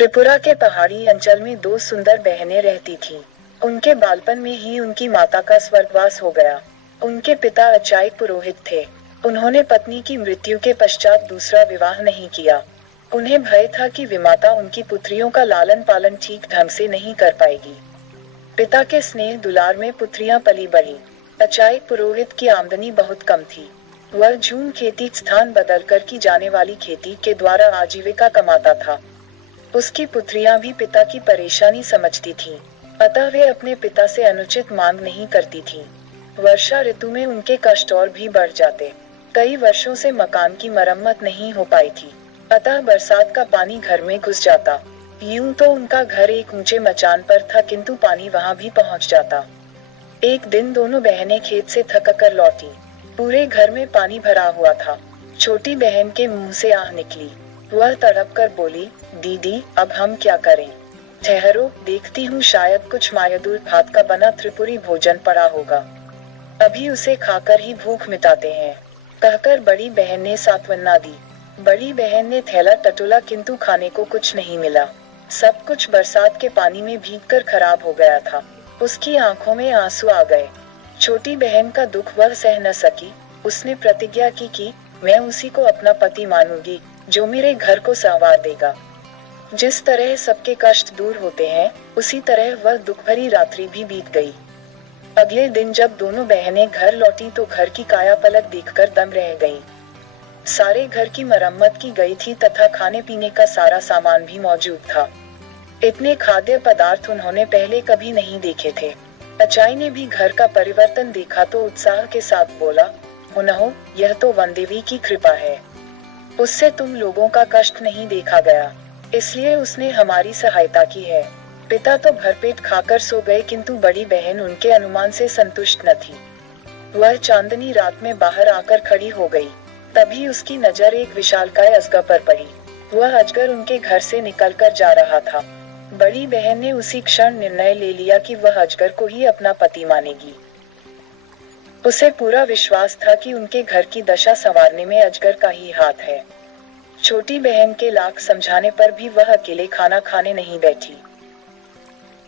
त्रिपुरा के पहाड़ी अंचल में दो सुंदर बहनें रहती थीं। उनके बालपन में ही उनकी माता का स्वर्गवास हो गया। उनके पिता अचायक पुरोहित थे। उन्होंने पत्नी की मृत्यु के पश्चात दूसरा विवाह नहीं किया। उन्हें भय था कि विमाता उनकी पुत्रियों का लालन पालन ठीक ढंग से नहीं कर पाएगी। पिता के स्नेह दुलार में पुत्रियां पली बढ़ी। अचायक पुरोहित की आमदनी बहुत कम थी। वह झूम खेती स्थान बदलकर की जाने वाली खेती के द्वारा आजीविका कमाता था। उसकी पुत्रियां भी पिता की परेशानी समझती थीं, अतः वे अपने पिता से अनुचित मांग नहीं करती थीं। वर्षा ऋतु में उनके कष्ट और भी बढ़ जाते। कई वर्षों से मकान की मरम्मत नहीं हो पाई थी, अतः बरसात का पानी घर में घुस जाता। यूं तो उनका घर एक ऊंचे मचान पर था, किंतु पानी वहां भी पहुंच जाता। एक दिन दोनों बहनें खेत से थक कर लौटी। पूरे घर में पानी भरा हुआ था। छोटी बहन के मुंह से आह निकली। वह तड़प कर बोली, दीदी अब हम क्या करें? ठहरो, देखती हूँ, शायद कुछ मायादूर भात का बना त्रिपुरी भोजन पड़ा होगा। अभी उसे खाकर ही भूख मिटाते हैं, कहकर बड़ी बहन ने सांत्वना दी। बड़ी बहन ने थैला टटोला, किंतु खाने को कुछ नहीं मिला। सब कुछ बरसात के पानी में भीगकर खराब हो गया था। उसकी आंखों में आंसू आ गए। छोटी बहन का दुख वह सह न सकी। उसने प्रतिज्ञा की कि मैं उसी को अपना पति मानूंगी जो मेरे घर को संवार देगा। जिस तरह सबके कष्ट दूर होते हैं, उसी तरह वह दुख भरी रात्रि भी बीत गई। अगले दिन जब दोनों बहनें घर लौटी तो घर की काया पलट देखकर दम रह गईं। सारे घर की मरम्मत की गई थी तथा खाने पीने का सारा सामान भी मौजूद था। इतने खाद्य पदार्थ उन्होंने पहले कभी नहीं देखे थे। अचाई ने भी घर का परिवर्तन देखा तो उत्साह के साथ बोला, हो, यह तो वनदेवी की कृपा है। उससे तुम लोगों का कष्ट नहीं देखा गया, इसलिए उसने हमारी सहायता की है। पिता तो भरपेट खाकर सो गए, किंतु बड़ी बहन उनके अनुमान से संतुष्ट न थी। वह चांदनी रात में बाहर आकर खड़ी हो गई। तभी उसकी नजर एक विशालकाय अजगर पर पड़ी। वह अजगर उनके घर से निकलकर जा रहा था। बड़ी बहन ने उसी क्षण निर्णय ले लिया कि वह अजगर को ही अपना पति मानेगी। उसे पूरा विश्वास था कि उनके घर की दशा संवारने में अजगर का ही हाथ है। छोटी बहन के लाख समझाने पर भी वह अकेले खाना खाने नहीं बैठी।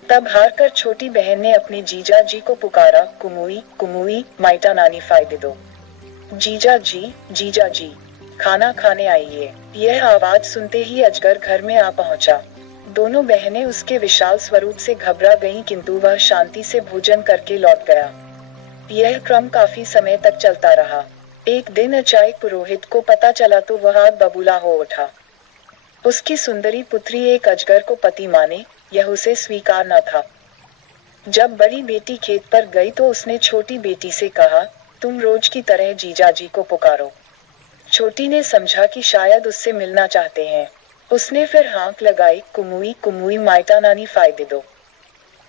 तब हारकर छोटी बहन ने अपने जीजा जी को पुकारा, कुमुई कुमुई, माइटा नानी फायदे दो। जीजा जी, खाना खाने आइए। यह आवाज सुनते ही अजगर घर में आ पहुंचा। दोनों बहनें उसके विशाल स्वरूप से घबरा गईं, किंतु वह शांति से भोजन करके लौट गया। यह क्रम काफी समय तक चलता रहा। एक दिन अचायक पुरोहित को पता चला तो वह आग बबूला हो उठा। उसकी सुंदरी पुत्री एक अजगर को पति माने, यह उसे स्वीकार न था। जब बड़ी बेटी खेत पर गई तो उसने छोटी बेटी से कहा, तुम रोज की तरह जीजाजी को पुकारो। छोटी ने समझा कि शायद उससे मिलना चाहते हैं। उसने फिर हाँक लगाई, कुमुई कुमुई, माइटा नानी फायदे दो।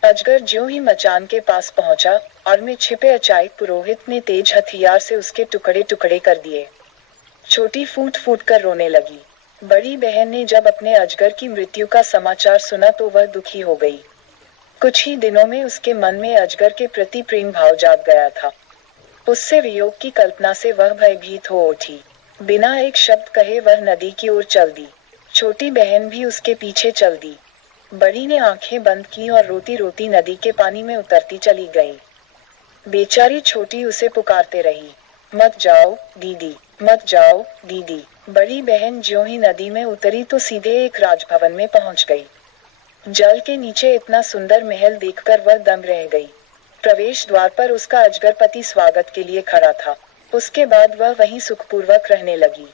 अजगर ज्यों ही मचान के पास पहुंचा और में छिपे अचायक पुरोहित ने तेज हथियार से उसके टुकड़े टुकड़े कर दिए। छोटी फूट फूट कर रोने लगी। बड़ी बहन ने जब अपने अजगर की मृत्यु का समाचार सुना तो वह दुखी हो गई। कुछ ही दिनों में उसके मन में अजगर के प्रति प्रेम भाव जाग गया था। उससे वियोग की कल्पना से वह भयभीत हो उठी। बिना एक शब्द कहे वह नदी की ओर चल दी। छोटी बहन भी उसके पीछे चल दी। बड़ी ने आंखें बंद की और रोती रोती नदी के पानी में उतरती चली गई। बेचारी छोटी उसे पुकारते रही, मत जाओ दीदी, मत जाओ दीदी। बड़ी बहन ज्यों ही नदी में उतरी तो सीधे एक राजभवन में पहुंच गई। जल के नीचे इतना सुंदर महल देखकर वह दम रह गई। प्रवेश द्वार पर उसका अजगर पति स्वागत के लिए खड़ा था। उसके बाद वह वहीं सुखपूर्वक रहने लगी।